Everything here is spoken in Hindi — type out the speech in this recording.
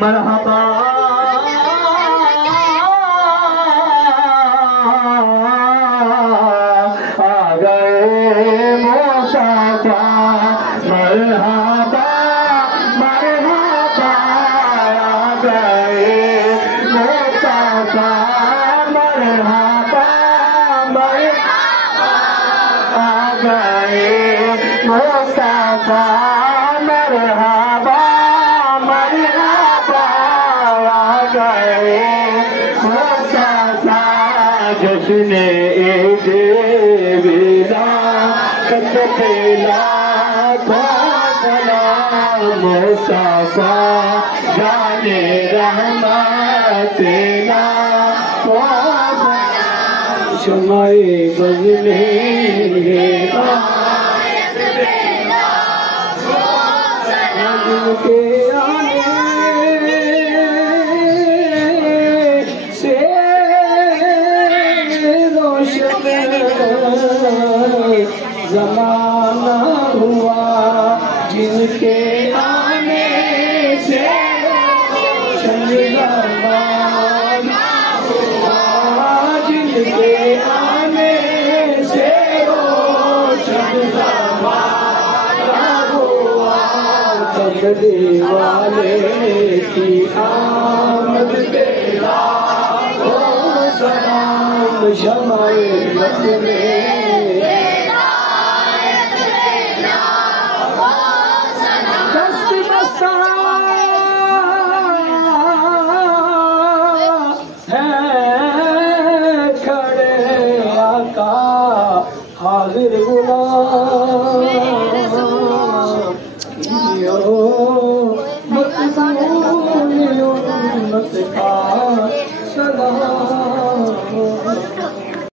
मरहबा आ गए मुस्तफा मरहबा मरहबा आ गए मुस्तफा मरहबा मरहबा आ गए मुस्तफा मरहबा मरहबा आ गए मुस्तफा जश्न ईद विलादत पे लाखों सलाम मुस्तफा जाने रहमत शमाए बजने के आने से रोशन जमाना हुआ जिनके आने से रोशन जमाना हुआ जिनके आने से रोशन जमाना हुआ तकदे वाले की आमद पे लाखों सलाम शमाए बजने हाजिर गुलाम मत